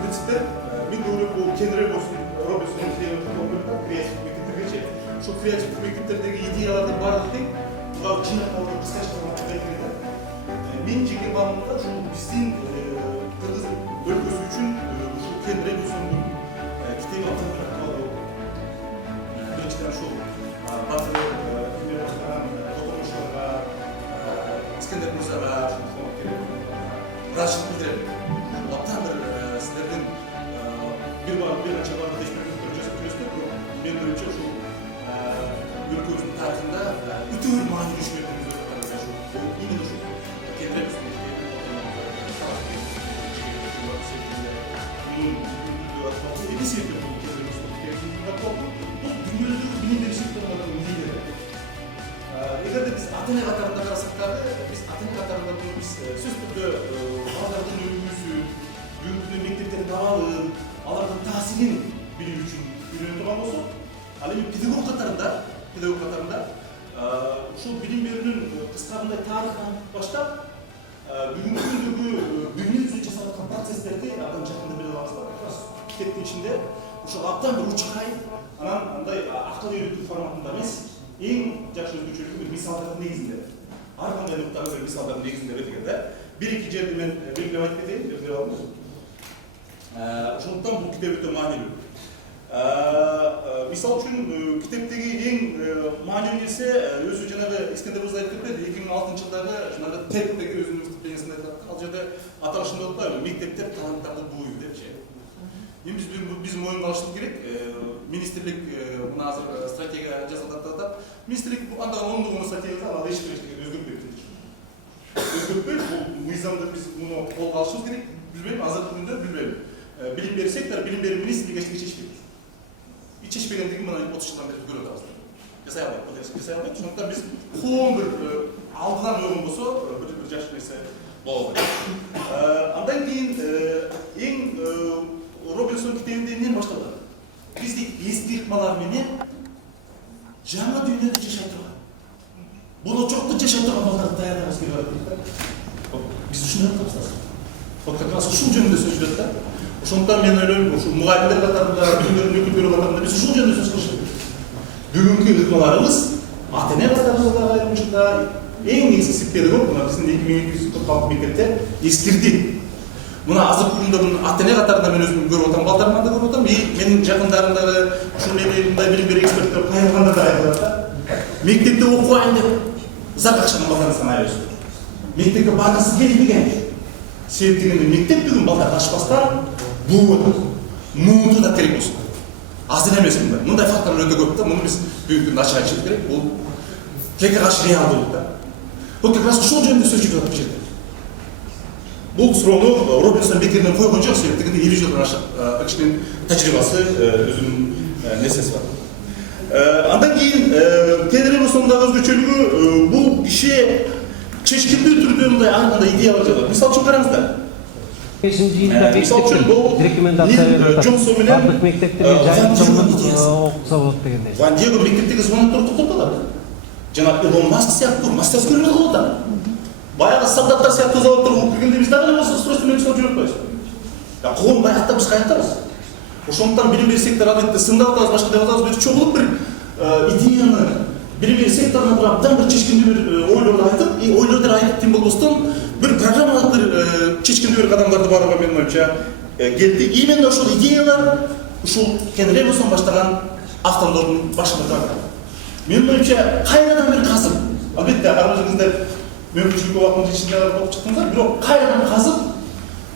принципте мен ойлойм бул кеңирээк болсун, Робинсон креативдик мектептерге ошол креативдик мектептердеги идеялардын баардыгы тең буга жыйнап алып кыскачтырып айтып кетет. Мен жеке багымда ушул биздин кыргыз өлкөсү үчүн ушул кеңирээк болсун китеби актуалдуу болду. Биринчиден ушул азыр Искендер Мырзага Рашид билдирем. Аптан бир силердин бир канча барды эшмектерди жасап жүрөсүздөр, бирок мен ойлоймча ушул өлкөбүздүн тарыхында өтө бир маанилүү ишмектерибиз өтүп атат. Ушул именно ушул кеңирээк эгерде биз ата-эне катарында карасак дагы, биз ата-эне катарында биз сөз түрдө балдардын өнүгүүсү, бүгүнкү күндө мектептердин абалын, алардын таасирин билүү үчүн үйрөнүп турган болсок, ал эми педагог катарында ушул билим берүүнүн кыскагындай тарыхынан баштап бүгүнкү күндөгү бүгүн жүзүндө жасап аткан процесстерди абдан жакында билип алабыз. Как раз китептин ичинде ушул абдан бир учкай, анан андай акыл үйрөтүү форматында эмес, эң жакшы өзгөчөлүгү бир мисалдардын негизинде. Ар кандай нуктага бир мисалдардын негизинде өтөгөн да. Бир-эки жерди мен белгилеп айтып кетейин, белгилеп алдым. Ошондуктан бул китеп өтө маанилүү. Мисал үчүн китептеги эң маанилүү нерсе өзү жанагы Искендер Мырза айтып кетти, 2006 жылдагы жанагы тегдеги өзүнүн выступлениесинде айтат. Ал жерде аталышында атпайбы, мектептер таланттарды бууйт депчи. Эми биз моюнга алышыбыз керек. Министрлик мына азыр стратегия жасалып атат. Министрлик анда ондогон стратегиясы ал эч нерсе өзгөртпөйт. Өзгөртпөйт, бул мыйзамды биз муну колго алышыбыз керек. Билбейм, азыркы күндө билбейм. Билим берүү сектору, билим берүү министрлиги эч нерсе чечпейт. Чечпегендиги мына 30 жылдан бери көрүп атабыз. Жасай албайт. Ошондуктан биз коом бир алдыдан ойгон болсо, бир жакшы нерсе болот. Андан кийин эң Робинсон китебинде эмнеден башталат? Бизди эски ыкмалар менен жаңы дүйнөдө жашай турган, болочокто жашай турган балдарды даярдабыз деп атат. Биз ушуну айтабыз. Вот как раз ушул жөнүндө сөз жүрөт да. Ошондуктан мен ойлойм, ушул мугалимдер катарында, билимдердин өкүлдөрү катарында биз ушул жөнүндө сөз кылыш керек. Бүгүнкү ыкмаларыбыз ата-эне катарында айрымчылыкта эң негизгиси педагог, мына биздин 2246 мектепте эскирди. Мына азыркы күндө ата-эне катарында мен өзүм көрүп атам, балдарымдан да көрүп атам, менин жакындарымдагы ушул мындай билим берүү эксперттер кайрылганда да айтылат да. Мектепте окуйын деп зак акчаны балдардан санайбыз. Мектепке баргысы келбеген. Себеп дегенде мектеп бүгүн балдар ашпастан бууп атат. Муунту да керек болсун. Азыр эмес мындай. Мындай факторлор өтө көп да, муну биз бүгүнкү күндө ачык айтышыбыз керек. Бул текке каршы реалдуулук да. Бул как раз ушул жөнүндө сөз жүрүп атат жерде. Бул суроону Робинсон бекеринен койгон жок, себеп дегенде 50 жылдан ашык кишинин тажрыйбасы өзүнүн нерсеси бар. Андан кийин кеңирээк болсом дагы өзгөчөлүгү бул киши чечкиндүү түрдө мындай андай идеялар жазат. Мисалы үчүн караңыздар. 5-жыйылда рекомендация берип Джонсон менен бардык мектептерге окутса болот дегендей. Ван Диего мектептеги звоноттор токтотулат. Жана Илон Маск сыяктуу мастерскөйлөр кылып атат. Баягы солдаттар сыяктуу заводдор кылып киргенде биз дагы болсо устройство менен жүрүп атпайбыз. Коом баягы биз каяктабыз? Ошондуктан билим берүү сектору албетте сындап атабыз, башка деп атабыз, бир чогулуп бир идеяны билим берүү секторуна туруп абдан бир чечкиндүү бир ойлорду айтып, ойлорду айтып тим болбостон бир программалык бир чечкиндүү бир кадамдарды барууга менин оюмча келди. Именно ошол идеялар ушул кеңирээк болсом баштаган автомдордун башында турат. Менин оюмча кайрадан бир казып, албетте аралашыңыздар мүмкүнчүлүк убактын ичинде окуп чыктыңыздар, бирок кайрадан казып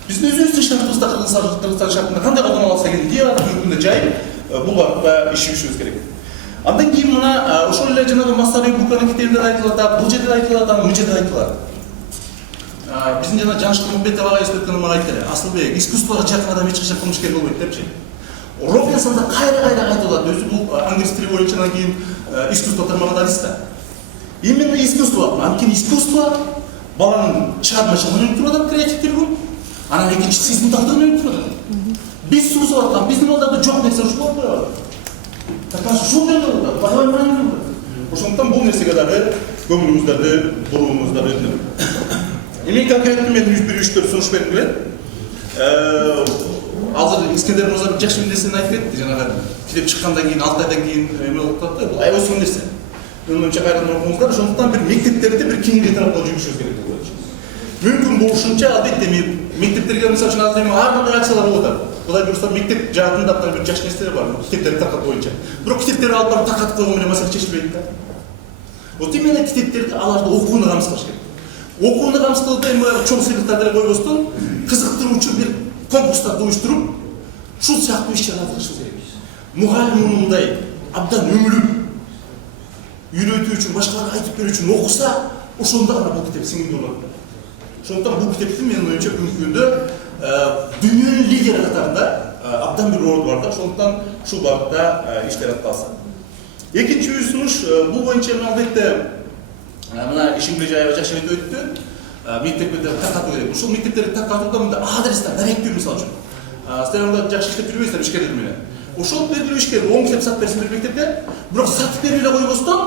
биздин өзүбүздүн шартыбызда Кыргызстан шартында кандай колдоно алса экен идеяларды бүгүнкү күндө жайып бул багытта ишибишибиз керек. Андан кийин мына ошол эле жанагы Массари Буканын китебинде айтылат, бул жерде да айтылат, бул жерде айтылат. Биздин жана Жаныш Кымбетов агай өткөн мага айтты, Асылбек, искусствого жакын адам эч качан кылмышкер болбойт депчи. Робинсонда кайра айтылат, өзү бул англис тили боюнча анан кийин искусство тармагында. Именно искусство, анткени искусство баланын чыгармачылыгын өнүктүрүп атат, креативдүүлүгүн, анан экинчи сезимталдыгын өнүктүрүп атат. Биз сузуп аткан, биздин балдарда жок нерсе ушул болуп калат. Такаш ушул жөнүндө болот, багай маанилүү. Ошондуктан бул нерсеге дагы көңүлүңүздөрдү бурууңуздар өтүнөм. Эми конкреттүү мен бир 3-4 сунуш бергим келет. Искендер Мырза бир жакшы нерсени айтып кетти, жанагы китеп чыккандан кийин 6 айдан кийин эме болуп калат да, бул аябай нерсе. Менин оюмча кайрадан окуңуздар, ошондуктан бир мектептерди бир кеңири тарапка жүргүзүш керек деп ойлойм. Мүмкүн болушунча албетте мектептерге мисалы үчүн азыр эми ар кандай акциялар болуп атат. Кудай буюрса мектеп жаатында да бир жакшы нерселер бар, китептерди таркатуу боюнча. Бирок китептерди алып барып таркатып койгон менен маселе чечилбейт да. Вот именно китептерди аларды окууну камсыздаш керек. Окууну камсыздоодо эми чоң сыйлыктар деле койбостон, кызыктыруучу бир конкурстарды уюштуруп, ушул сыяктуу иш-чараларды кылышыбыз керек. Мугалим мындай абдан өңүлүп, үйрөтүү үчүн, башкаларга айтып берүү үчүн окуса, ошондо гана бул китеп сиңип болот. Ошондуктан бул китептин менин оюмча бүгүнкү күндө дүйнөнүн лидери катарында абдан бир орду бар да, ошондуктан ушул багытта иштер аткарылса. Экинчи сунуш бул боюнча албетте мына ишиңиз аябай жакшы өттү. Мектептерди таркатуу керек. Ушул мектептерди таркатууда мындай адрестер, даректүү мисалы үчүн. Силер жакшы иштеп жүрбөйсүздөр ишкерлер менен. Ошол белгилүү ишкер 10 китеп сатып берсин бир мектепте, бирок сатып берип эле койбостон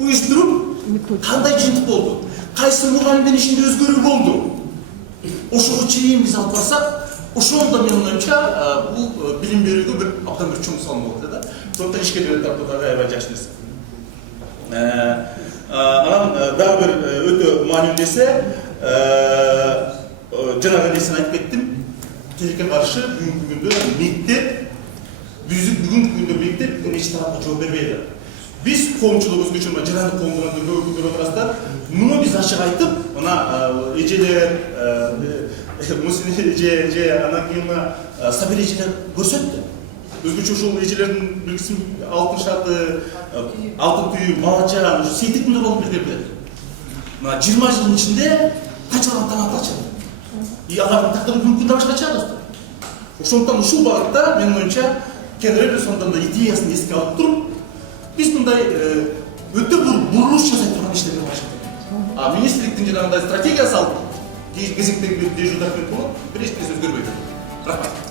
уюштуруп кандай жыйынтык болду? Кайсы мугалимдин ишинде өзгөрүү болду? Ошого чейин биз алып барсак, ошондо менин оюмча бул билим берүүгө бир абдан бир чоң салым болот да. Ошондуктан ишкерлерди тартуудагы аябай жакшы нерсе. Анан дагы бир өтө маанилүү нерсе, жанагы нерсени айтып кеттим. Тилекке каршы бүгүнкү күндө мектеп, бүгүнкү күндө мектеп эч тарапка жооп бербейт. Биз коомчулук өзгөчө жарандык коомдордун көбү күндөрү турасыздар. Муну биз ачык айтып, мына эжелер, мусин эже, анан кийин сабир эжелер көрсөттү. Өзгөчө ушул эжелердин бир кисим алтын шаты, алтын түйү, балача, сейтектин ролун билдирди. Мына 20 жылдын ичинде канчалык талант ачылды. И алардын тагдыры бүгүнкү күндө башкача достор. Ошондуктан ушул багытта менин оюмча кеңири сондон да идеясын эске алып туруп, биз мындай өтө бир бурулуш жасай турган иштерди баштадык. Министрликтин жанагындай стратегиясы алып, кезектеги бир дежурный болот, бир эч нерсе өзгөрбөйт. Рахмат.